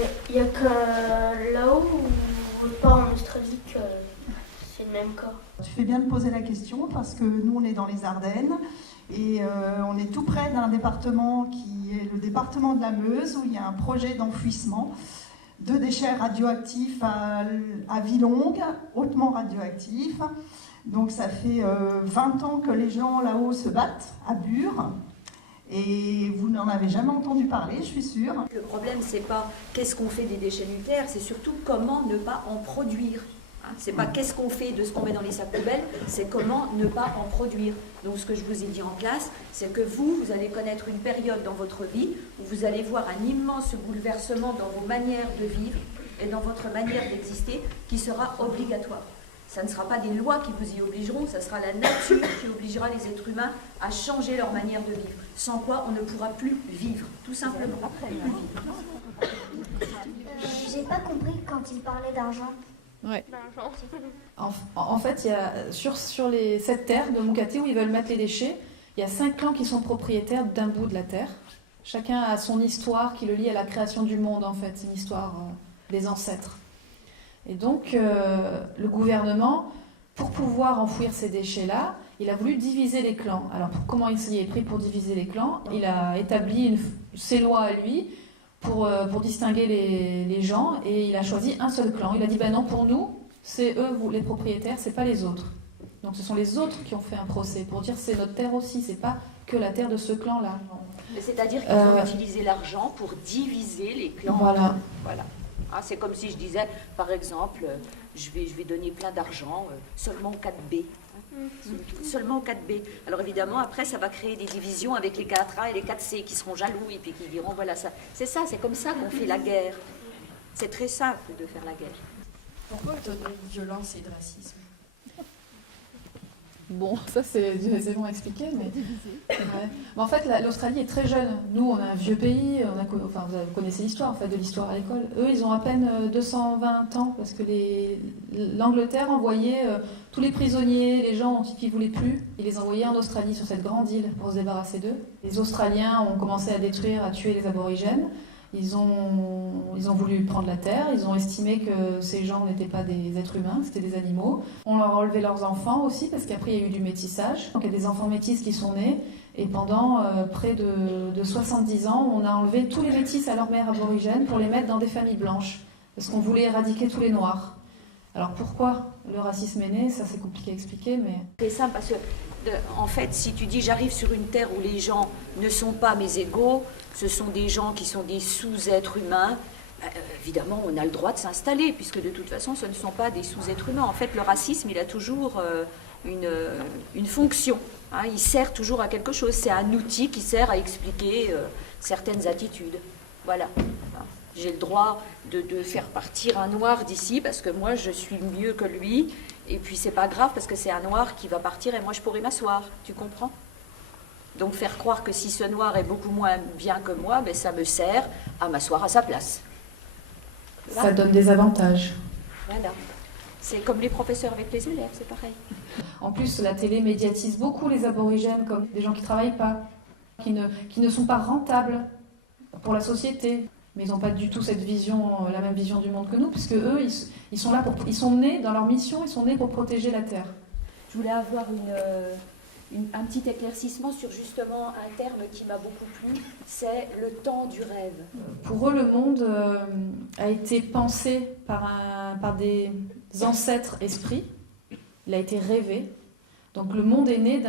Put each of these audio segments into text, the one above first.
Il n'y a que là-haut ou pas en Australie que c'est le même cas. Tu fais bien de poser la question parce que nous on est dans les Ardennes et on est tout près d'un département qui est le département de la Meuse où il y a un projet d'enfouissement de déchets radioactifs à Villongue, hautement radioactifs. Donc ça fait 20 ans que les gens là-haut se battent à Bure. Et vous n'en avez jamais entendu parler, je suis sûre. Le problème, c'est pas qu'est-ce qu'on fait des déchets nucléaires, c'est surtout comment ne pas en produire. C'est pas qu'est-ce qu'on fait de ce qu'on met dans les sacs poubelles, c'est comment ne pas en produire. Donc ce que je vous ai dit en classe, c'est que vous allez connaître une période dans votre vie où vous allez voir un immense bouleversement dans vos manières de vivre et dans votre manière d'exister qui sera obligatoire. Ça ne sera pas des lois qui vous y obligeront, ça sera la nature qui obligera les êtres humains à changer leur manière de vivre. Sans quoi on ne pourra plus vivre, tout simplement. J'ai pas compris quand il parlait d'argent. Ouais. En fait, il y a, sur cette terre de Mukati où ils veulent mettre les déchets, il y a 5 clans qui sont propriétaires d'un bout de la terre. Chacun a son histoire qui le lie à la création du monde, en fait. C'est une histoire des ancêtres. Et donc, le gouvernement, pour pouvoir enfouir ces déchets-là, il a voulu diviser les clans. Alors, comment il s'y est pris pour diviser les clans? Il a établi ses lois à lui pour distinguer les gens, et il a choisi un seul clan. Il a dit, ben non, pour nous, c'est eux, vous, les propriétaires, c'est pas les autres. Donc, ce sont les autres qui ont fait un procès pour dire, c'est notre terre aussi, c'est pas que la terre de ce clan-là. C'est-à-dire qu'ils ont utilisé l'argent pour diviser les clans. Voilà. C'est comme si je disais, par exemple, je vais donner plein d'argent, seulement au 4B. Seulement au 4B. Alors évidemment, après, ça va créer des divisions avec les 4A et les 4C qui seront jaloux et puis qui diront, voilà, ça. C'est ça, c'est comme ça qu'on fait la guerre. C'est très simple de faire la guerre. Pourquoi de violence et de racisme? Bon, ça c'est long à expliquer, mais... Ouais. Mais en fait, l'Australie est très jeune. Nous, on a un vieux pays, vous connaissez l'histoire, en fait, de l'histoire à l'école. Eux, ils ont à peine 220 ans, parce que l'Angleterre envoyait tous les prisonniers, les gens qui ne voulaient plus, ils les envoyaient en Australie, sur cette grande île, pour se débarrasser d'eux. Les Australiens ont commencé à détruire, à tuer les aborigènes. Ils ont voulu prendre la terre, ils ont estimé que ces gens n'étaient pas des êtres humains, c'était des animaux. On leur a enlevé leurs enfants aussi, parce qu'après il y a eu du métissage. Donc il y a des enfants métis qui sont nés, et pendant près de 70 ans, on a enlevé tous les métis à leur mère aborigène pour les mettre dans des familles blanches, parce qu'on voulait éradiquer tous les noirs. Alors pourquoi le racisme est né, ça c'est compliqué à expliquer, mais... C'est simple, parce que, en fait, si tu dis j'arrive sur une terre où les gens ne sont pas mes égaux, ce sont des gens qui sont des sous-êtres humains, évidemment on a le droit de s'installer, puisque de toute façon ce ne sont pas des sous-êtres humains. En fait, le racisme, il a toujours une fonction, il sert toujours à quelque chose. C'est un outil qui sert à expliquer certaines attitudes. Voilà. J'ai le droit de faire partir un noir d'ici parce que moi je suis mieux que lui, et puis c'est pas grave parce que c'est un noir qui va partir et moi je pourrai m'asseoir, tu comprends? Donc faire croire que si ce noir est beaucoup moins bien que moi, ben ça me sert à m'asseoir à sa place. Ça donne des avantages. Voilà. C'est comme les professeurs avec les élèves, c'est pareil. En plus, la télé médiatise beaucoup les aborigènes comme des gens qui ne travaillent pas, qui ne sont pas rentables pour la société. Mais ils n'ont pas du tout cette vision, la même vision du monde que nous, puisque eux, ils sont là ils sont nés dans leur mission, ils sont nés pour protéger la terre. Je voulais avoir un petit éclaircissement sur justement un terme qui m'a beaucoup plu, c'est le temps du rêve. Pour eux, le monde a été pensé par des ancêtres esprits, il a été rêvé. Donc le monde est né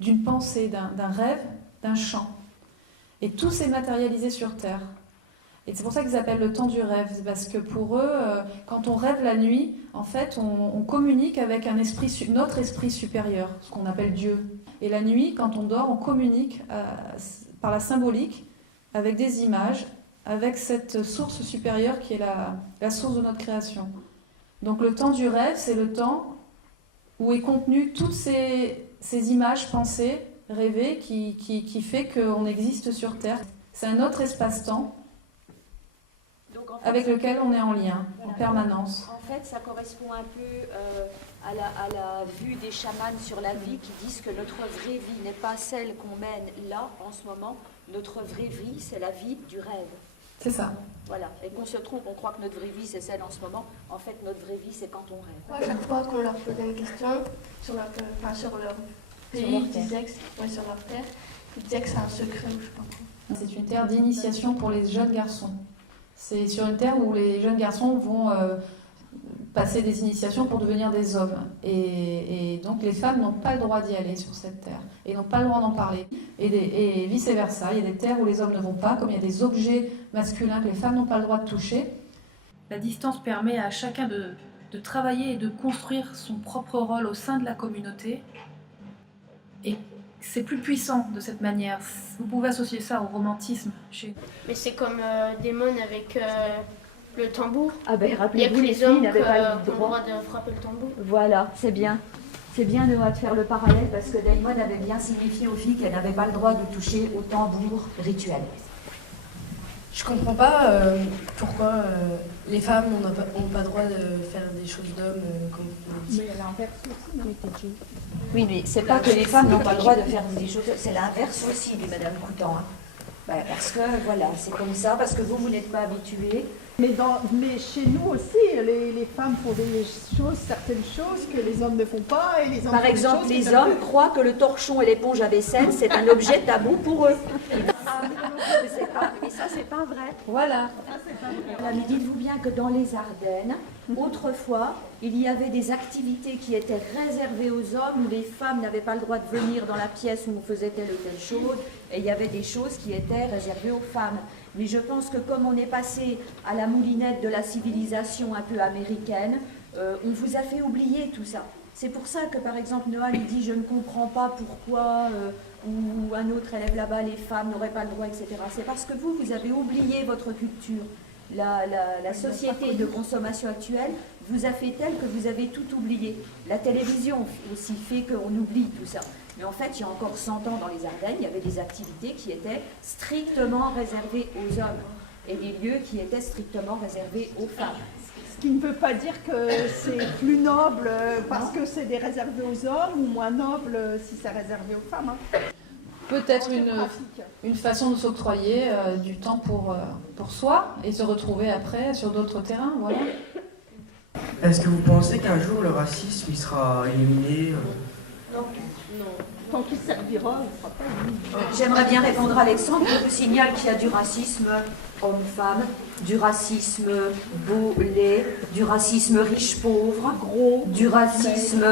d'une pensée, d'un rêve, d'un chant. Et tout s'est matérialisé sur Terre. Et c'est pour ça qu'ils appellent le temps du rêve, parce que pour eux, quand on rêve la nuit, en fait, on communique avec notre esprit supérieur, ce qu'on appelle Dieu. Et la nuit, quand on dort, on communique par la symbolique, avec des images, avec cette source supérieure qui est la source de notre création. Donc le temps du rêve, c'est le temps où est contenu toutes ces images pensées, rêvées, qui fait qu'on existe sur Terre. C'est un autre espace-temps, avec lequel on est en lien, en permanence. En fait, ça correspond un peu à la vue des chamans sur la vie qui disent que notre vraie vie n'est pas celle qu'on mène là, en ce moment. Notre vraie vie, c'est la vie du rêve. C'est ça. Voilà, et qu'on se trompe, on croit que notre vraie vie c'est celle en ce moment. En fait, notre vraie vie c'est quand on rêve. Moi, à chaque fois qu'on leur posait une question sur leur pays, ils disaient que sur leur terre, ils disaient que c'est un secret ou je sais pas quoi. C'est une terre d'initiation pour les jeunes garçons. C'est sur une terre où les jeunes garçons vont passer des initiations pour devenir des hommes. Et donc les femmes n'ont pas le droit d'y aller sur cette terre. Et n'ont pas le droit d'en parler. Et vice-versa, il y a des terres où les hommes ne vont pas, comme il y a des objets masculins que les femmes n'ont pas le droit de toucher. La distance permet à chacun de travailler et de construire son propre rôle au sein de la communauté. Et c'est plus puissant de cette manière. Vous pouvez associer ça au romantisme chez nous. Mais c'est comme Démon avec le tambour. Ah ben Il n'y a rappelez-vous, que les les filles hommes qui n'avaient pas ont le le droit. droit de frapper le tambour. Voilà, c'est bien. C'est bien de faire le parallèle parce que Damon avait bien signifié aux filles qu'elles n'avaient pas le droit de toucher au tambour rituel. Je comprends pas pourquoi les femmes n'ont pas le droit de faire des choses d'hommes comme on dit. Oui, mais c'est pas que les femmes n'ont pas le droit de faire des choses, c'est l'inverse aussi, dit Madame Coutan. Hein. Ben, parce que voilà, c'est comme ça, parce que vous n'êtes pas habitués. Mais chez nous aussi, les femmes font certaines choses que les hommes ne font pas. Et les hommes Par font des exemple, choses les que hommes croient que le torchon et l'éponge à vaisselle, c'est un objet tabou pour eux. Mais ça, c'est pas vrai. Voilà. Mais dites-vous bien que dans les Ardennes, autrefois, il y avait des activités qui étaient réservées aux hommes, où les femmes n'avaient pas le droit de venir dans la pièce où on faisait telle ou telle chose, et il y avait des choses qui étaient réservées aux femmes. Mais je pense que comme on est passé à la moulinette de la civilisation un peu américaine, on vous a fait oublier tout ça. C'est pour ça que, par exemple, Noah lui dit « je ne comprends pas pourquoi ou un autre élève là-bas, les femmes n'auraient pas le droit, etc. » C'est parce que vous avez oublié votre culture. La société de consommation actuelle vous a fait tel que vous avez tout oublié. La télévision aussi fait qu'on oublie tout ça. Mais en fait, il y a encore 100 ans dans les Ardennes, il y avait des activités qui étaient strictement réservées aux hommes et des lieux qui étaient strictement réservés aux femmes. Ce qui ne veut pas dire que c'est plus noble parce que c'est des réservés aux hommes ou moins noble si c'est réservé aux femmes. Hein. Peut-être une façon de s'octroyer du temps pour soi et se retrouver après sur d'autres terrains. Voilà. Est-ce que vous pensez qu'un jour le racisme il sera éliminé Non. Tant qu'il servira, il ne sera pas éliminé. J'aimerais bien répondre à Alexandre. Je vous signale qu'il y a du racisme homme-femme, du racisme beau-laid, du racisme riche-pauvre, gros, du racisme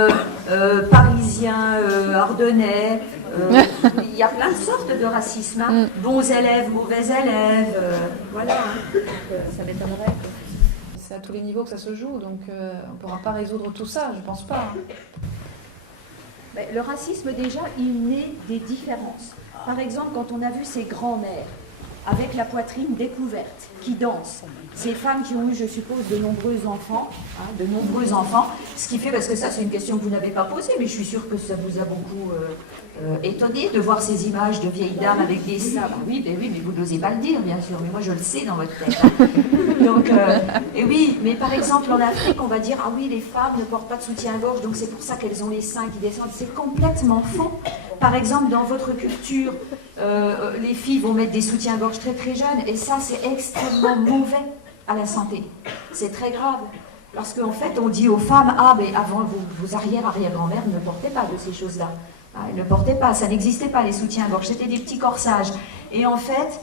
parisien, ardennais. Il y a plein de sortes de racisme. Hein. Bons élèves, mauvais élèves. Voilà. Hein. Ça m'étonnerait. C'est à tous les niveaux que ça se joue, donc on ne pourra pas résoudre tout ça, je ne pense pas. Hein. Le racisme, déjà, il naît des différences. Par exemple, quand on a vu ces grands-mères avec la poitrine découverte, qui dansent, ces femmes qui ont eu, je suppose, de nombreux enfants, ce qui fait, parce que ça c'est une question que vous n'avez pas posée, mais je suis sûre que ça vous a beaucoup étonné de voir ces images de vieilles dames avec des seins. Bah oui, mais vous n'osez pas le dire, bien sûr, mais moi je le sais dans votre tête. Hein. Donc, et oui, mais par exemple en Afrique, on va dire, ah oui, les femmes ne portent pas de soutien-gorge, donc c'est pour ça qu'elles ont les seins qui descendent. C'est complètement faux. Par exemple, dans votre culture, les filles vont mettre des soutiens-gorge très très jeunes, et ça c'est extrêmement mauvais à la santé. C'est très grave. Parce qu'en fait, on dit aux femmes, ah, mais avant, vos arrière-arrière-grand-mères ne portaient pas de ces choses-là. Ah, elles ne portaient pas, ça n'existait pas, les soutiens-gorge, c'était des petits corsages. Et en fait,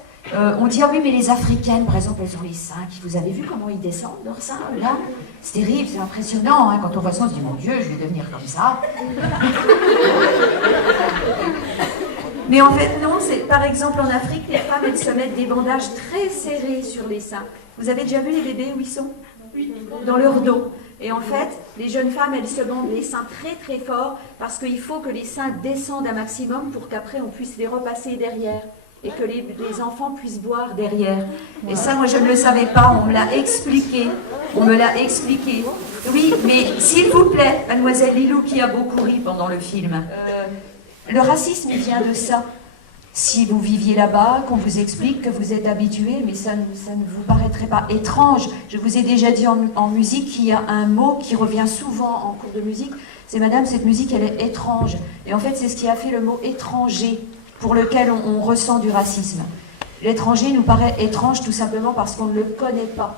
on dit, ah oui, mais les Africaines, par exemple, elles ont les seins. Vous avez vu comment ils descendent, leurs seins, là? C'est terrible, c'est impressionnant. Hein. Quand on voit ça, on se dit, mon Dieu, je vais devenir comme ça. Mais en fait, non, c'est par exemple en Afrique, les femmes, elles se mettent des bandages très serrés sur les seins. Vous avez déjà vu les bébés où ils sont? Dans leur dos. Et en fait, les jeunes femmes, elles se bandent les seins très très fort parce qu'il faut que les seins descendent un maximum pour qu'après on puisse les repasser derrière et que les enfants puissent boire derrière. Et ça, moi, je ne le savais pas, on me l'a expliqué. On me l'a expliqué. Oui, mais s'il vous plaît, mademoiselle Lilou qui a beaucoup ri pendant le film, le racisme, il vient de ça. Si vous viviez là-bas, qu'on vous explique que vous êtes habitué, mais ça ne vous paraîtrait pas étrange. Je vous ai déjà dit en musique qu'il y a un mot qui revient souvent en cours de musique. C'est madame, cette musique, elle est étrange. Et en fait, c'est ce qui a fait le mot étranger, pour lequel on ressent du racisme. L'étranger nous paraît étrange tout simplement parce qu'on ne le connaît pas.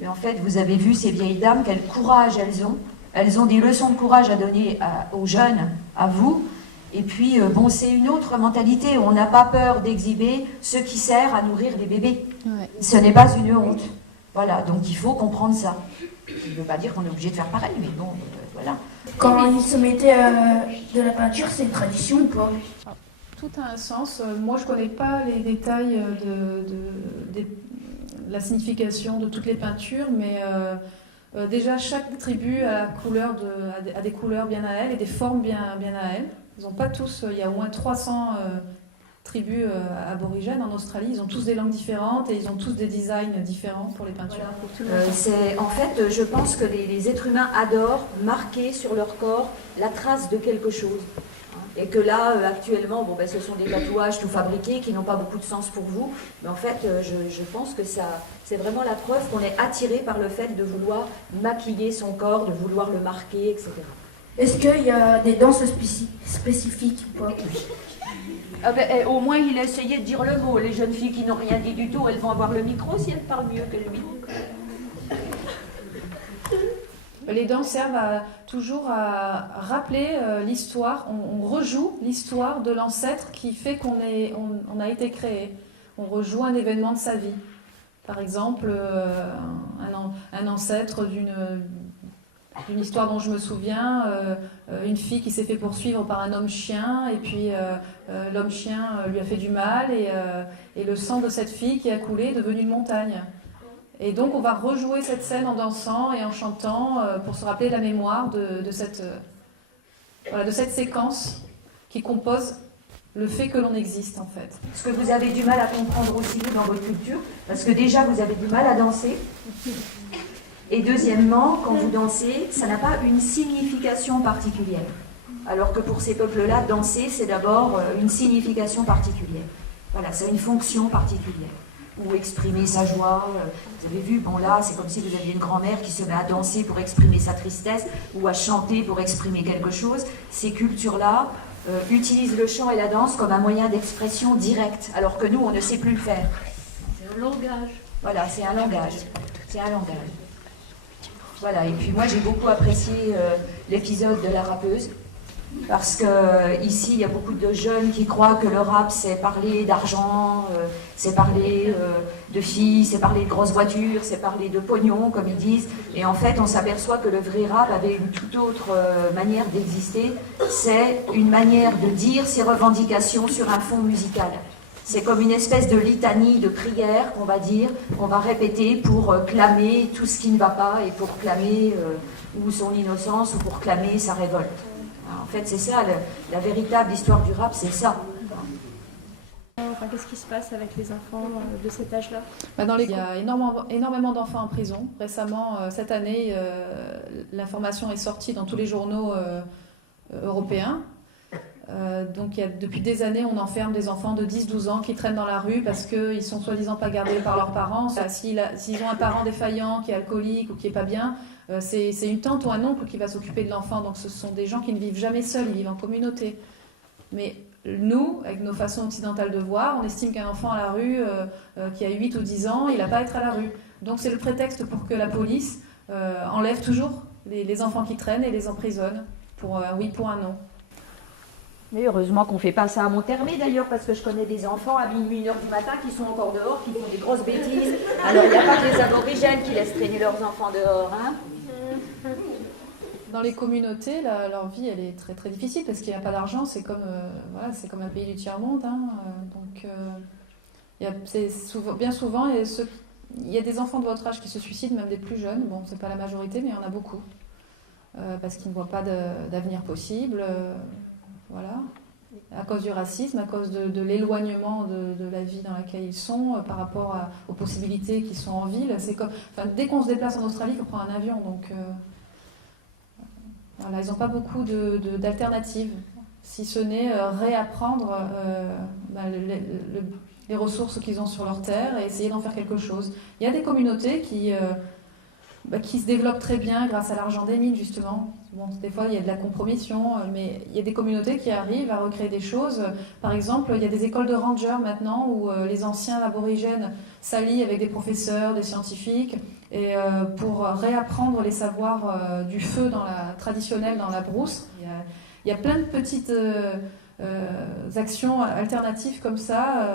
Mais en fait, vous avez vu ces vieilles dames, quel courage elles ont. Elles ont des leçons de courage à donner aux jeunes, à vous. Et puis, bon, c'est une autre mentalité. On n'a pas peur d'exhiber ce qui sert à nourrir des bébés. Ouais. Ce n'est pas une honte. Voilà, donc il faut comprendre ça. Ça ne veut pas dire qu'on est obligé de faire pareil, mais bon, voilà. Quand ils se mettaient de la peinture, c'est une tradition ou pas? Tout a un sens. Moi, je ne connais pas les détails de la signification de toutes les peintures, mais déjà, chaque tribu a des couleurs bien à elle et des formes bien à elle. Ils n'ont pas tous, il y a au moins 300 tribus aborigènes en Australie, ils ont tous des langues différentes et ils ont tous des designs différents pour les peintures. En fait, je pense que les êtres humains adorent marquer sur leur corps la trace de quelque chose. Et que là, actuellement, bon, ben, ce sont des tatouages tout fabriqués qui n'ont pas beaucoup de sens pour vous. Mais en fait, je pense que c'est vraiment la preuve qu'on est attiré par le fait de vouloir maquiller son corps, de vouloir le marquer, etc. Est-ce qu'il y a des danses spécifiques ou pas? Ah ben, au moins, il a essayé de dire le mot. Les jeunes filles qui n'ont rien dit du tout, elles vont avoir le micro si elles parlent mieux que lui. Les danses servent toujours à rappeler l'histoire, on rejoue l'histoire de l'ancêtre qui fait on a été créé. On rejoue un événement de sa vie. Par exemple, un ancêtre d'une histoire dont je me souviens, une fille qui s'est fait poursuivre par un homme-chien, et puis l'homme-chien lui a fait du mal, et le sang de cette fille qui a coulé est devenu une montagne. Et donc on va rejouer cette scène en dansant et en chantant pour se rappeler la mémoire de cette séquence qui compose le fait que l'on existe en fait. Ce que vous avez du mal à comprendre aussi vous, dans votre culture, parce que déjà vous avez du mal à danser. Et deuxièmement, quand vous dansez, ça n'a pas une signification particulière. Alors que pour ces peuples-là, danser, c'est d'abord une signification particulière. Voilà, c'est une fonction particulière. Ou exprimer sa joie. Vous avez vu, bon là, c'est comme si vous aviez une grand-mère qui se met à danser pour exprimer sa tristesse ou à chanter pour exprimer quelque chose. Ces cultures-là utilisent le chant et la danse comme un moyen d'expression direct, alors que nous, on ne sait plus le faire. C'est un langage. Voilà, c'est un langage. C'est un langage. Voilà, et puis moi, j'ai beaucoup apprécié l'épisode de la rappeuse. Parce que ici, il y a beaucoup de jeunes qui croient que le rap, c'est parler d'argent, c'est parler de filles, c'est parler de grosses voitures, c'est parler de pognon, comme ils disent. Et en fait, on s'aperçoit que le vrai rap avait une toute autre manière d'exister. C'est une manière de dire ses revendications sur un fond musical. C'est comme une espèce de litanie de prière qu'on va dire, qu'on va répéter pour clamer tout ce qui ne va pas et pour clamer ou son innocence ou pour clamer sa révolte. En fait, c'est ça, la véritable histoire du rap, c'est ça. Enfin, qu'est-ce qui se passe avec les enfants de cet âge-là? Il y a énormément d'enfants en prison. Récemment, cette année, l'information est sortie dans tous les journaux européens. Donc depuis des années, on enferme des enfants de 10-12 ans qui traînent dans la rue parce qu'ils sont soi-disant pas gardés par leurs parents. S'ils ont un parent défaillant, qui est alcoolique ou qui est pas bien, c'est une tante ou un oncle qui va s'occuper de l'enfant. Donc ce sont des gens qui ne vivent jamais seuls, ils vivent en communauté. Mais nous, avec nos façons occidentales de voir, on estime qu'un enfant à la rue qui a 8 ou 10 ans, il n'a pas à être à la rue. Donc c'est le prétexte pour que la police enlève toujours les enfants qui traînent et les emprisonne pour un oui, pour un non. Mais heureusement qu'on ne fait pas ça à Montermé d'ailleurs, parce que je connais des enfants à minuit, 1h du matin qui sont encore dehors, qui font des grosses bêtises. Alors il n'y a pas que les aborigènes qui laissent traîner leurs enfants dehors, hein. Dans les communautés, leur vie elle est très très difficile parce qu'il n'y a pas d'argent, c'est comme un pays du tiers-monde. Hein, bien souvent, il y a des enfants de votre âge qui se suicident, même des plus jeunes. Bon, c'est pas la majorité, mais il y en a beaucoup. Parce qu'ils ne voient pas d'avenir possible. Voilà, à cause du racisme, à cause de l'éloignement de la vie dans laquelle ils sont, par rapport aux possibilités qui sont en ville. Dès qu'on se déplace en Australie, il faut prendre un avion. Donc, voilà, ils n'ont pas beaucoup d'alternatives, si ce n'est réapprendre les ressources qu'ils ont sur leur terre et essayer d'en faire quelque chose. Il y a des communautés qui se développent très bien grâce à l'argent des mines, justement. Bon, des fois, il y a de la compromission, mais il y a des communautés qui arrivent à recréer des choses. Par exemple, il y a des écoles de rangers maintenant où les anciens aborigènes s'allient avec des professeurs, des scientifiques, et pour réapprendre les savoirs du feu traditionnel dans la brousse. Il y a plein de petites actions alternatives comme ça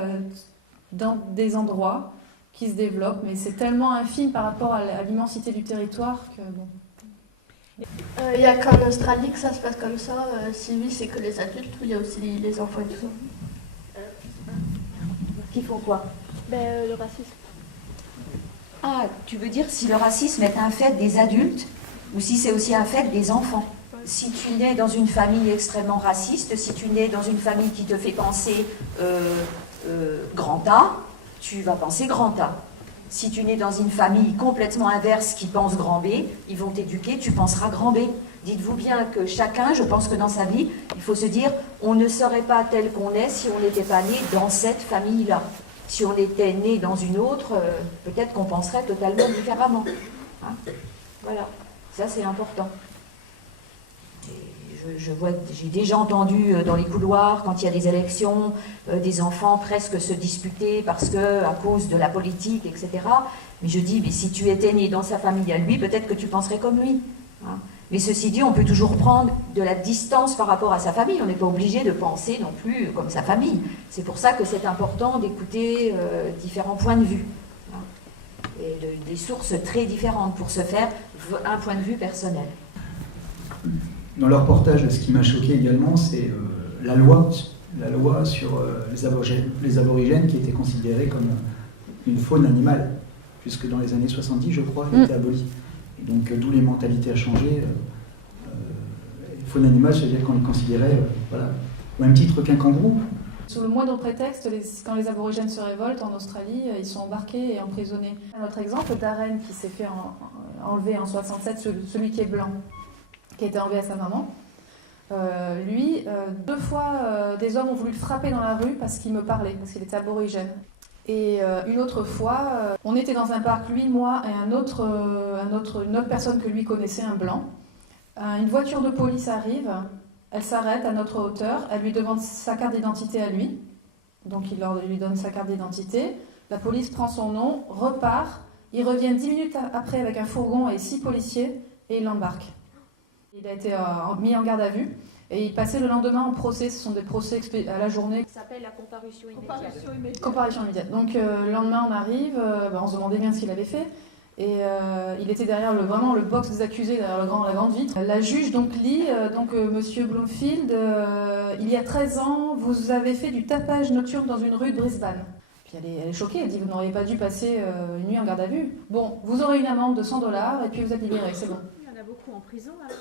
dans des endroits qui se développent, mais c'est tellement infime par rapport à l'immensité du territoire que bon. Il n'y a qu'en Australie que ça se passe comme ça. Si oui, c'est que les adultes, ou il y a aussi les enfants et tout ça. Qui font quoi? Le racisme. Ah, tu veux dire si le racisme est un fait des adultes ou si c'est aussi un fait des enfants? Si tu nais dans une famille extrêmement raciste, si tu nais dans une famille qui te fait penser grand A, tu vas penser grand A. Si tu nais dans une famille complètement inverse qui pense grand B, ils vont t'éduquer, tu penseras grand B. Dites-vous bien que chacun, je pense que dans sa vie, il faut se dire, on ne serait pas tel qu'on est si on n'était pas né dans cette famille-là. Si on était né dans une autre, peut-être qu'on penserait totalement différemment. Hein? Voilà, ça c'est important. J'ai déjà entendu dans les couloirs, quand il y a des élections, des enfants presque se disputer parce que, à cause de la politique, etc. Mais je dis, mais si tu étais né dans sa famille à lui, peut-être que tu penserais comme lui. Hein. Mais ceci dit, on peut toujours prendre de la distance par rapport à sa famille. On n'est pas obligé de penser non plus comme sa famille. C'est pour ça que c'est important d'écouter différents points de vue. Hein, et des sources très différentes pour se faire un point de vue personnel. Dans le reportage, ce qui m'a choqué également, c'est la loi sur les aborigènes qui était considérée comme une faune animale, puisque dans les années 70, je crois, elle a été abolie. Et donc, d'où les mentalités à changer. Faune animale, c'est-à-dire qu'on les considérait au même titre qu'un kangourou. Sous le moindre prétexte, quand les aborigènes se révoltent en Australie, ils sont embarqués et emprisonnés. Un autre exemple, Darren qui s'est fait enlever en 67, celui qui est blanc, qui a été enlevé à sa maman. Lui, 2 fois, des hommes ont voulu le frapper dans la rue parce qu'il me parlait, parce qu'il était aborigène. Et une autre fois, on était dans un parc, lui, moi, et une autre personne que lui connaissait, un blanc. Une voiture de police arrive, elle s'arrête à notre hauteur, elle lui demande sa carte d'identité à lui. Donc il lui donne sa carte d'identité. La police prend son nom, repart. Ils reviennent 10 minutes après avec un fourgon et 6 policiers et ils l'embarquent. Il a été mis en garde à vue et il passait le lendemain en procès. Ce sont des procès à la journée. Ça s'appelle la comparution immédiate. Comparution immédiate. Donc le lendemain on arrive, on se demandait bien ce qu'il avait fait. Et il était derrière vraiment le box des accusés, derrière la grande vitre. La juge donc lit, Monsieur Bloomfield, il y a 13 ans, vous avez fait du tapage nocturne dans une rue de Brisbane. Puis elle est choquée, elle dit, vous n'auriez pas dû passer une nuit en garde à vue. Bon, vous aurez une amende de $100 et puis vous êtes libéré, c'est bon. Il y en a beaucoup en prison, là.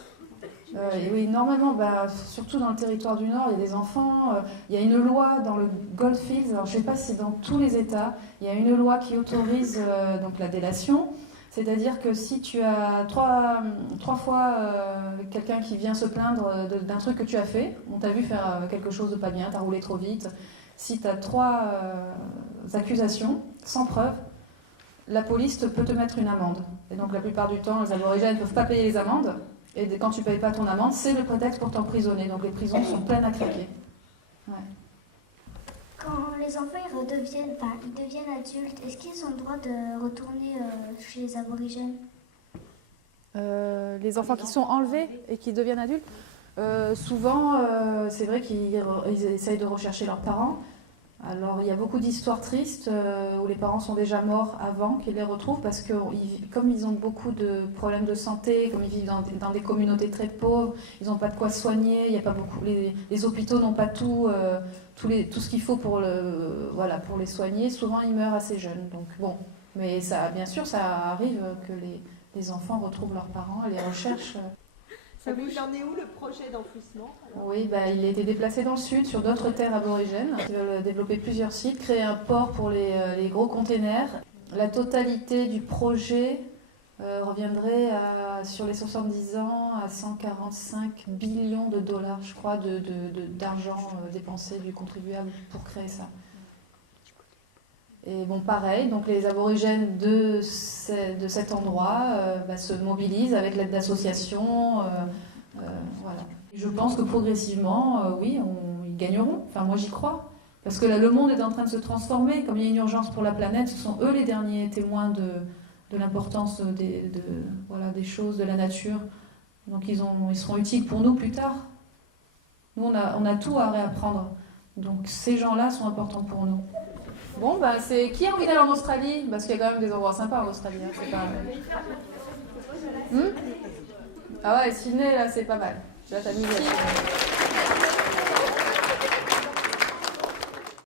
Oui, normalement, surtout dans le territoire du Nord, il y a des enfants. Il y a une loi dans le Goldfields, alors je ne sais pas si c'est dans tous les États, il y a une loi qui autorise donc la délation. C'est-à-dire que si tu as trois fois quelqu'un qui vient se plaindre d'un truc que tu as fait, on t'a vu faire quelque chose de pas bien, tu as roulé trop vite, si tu as 3 accusations sans preuve, la police peut te mettre une amende. Et donc la plupart du temps, les aborigènes ne peuvent pas payer les amendes. Et quand tu ne payes pas ton amende, c'est le prétexte pour t'emprisonner. Donc les prisons sont pleines à craquer. Ouais. Quand les enfants ils deviennent adultes, est-ce qu'ils ont le droit de retourner chez les aborigènes? Les enfants qui sont enlevés et qui deviennent adultes, souvent, c'est vrai qu'ils essayent de rechercher leurs parents. Alors, il y a beaucoup d'histoires tristes où les parents sont déjà morts avant qu'ils les retrouvent parce que comme ils ont beaucoup de problèmes de santé, comme ils vivent dans des communautés très pauvres, ils n'ont pas de quoi se soigner, il y a pas beaucoup, les hôpitaux n'ont pas tout ce qu'il faut pour les soigner. Souvent, ils meurent assez jeunes. Donc, bon. Mais ça, bien sûr, ça arrive que les enfants retrouvent leurs parents et les recherchent. Il en est où le projet d'enfouissement? Oui, il a été déplacé dans le sud, sur d'autres terres aborigènes. Ils veulent développer plusieurs sites, créer un port pour les gros containers. La totalité du projet reviendrait sur les 70 ans à 145 billions de dollars, je crois, d'argent dépensé du contribuable pour créer ça. Et bon, pareil, donc les aborigènes de cet endroit se mobilisent avec l'aide d'associations. Voilà. Et je pense que progressivement, oui, ils gagneront. Enfin, moi, j'y crois. Parce que là, le monde est en train de se transformer. Comme il y a une urgence pour la planète, ce sont eux les derniers témoins de l'importance des choses, de la nature. Donc, ils seront utiles pour nous plus tard. Nous, on a tout à réapprendre. Donc, ces gens-là sont importants pour nous. Bon, c'est qui a envie d'aller en Australie? Parce qu'il y a quand même des endroits sympas en Australie. Hein, c'est pas... Ah ouais, Sydney, là, c'est pas mal. Là, t'as mis...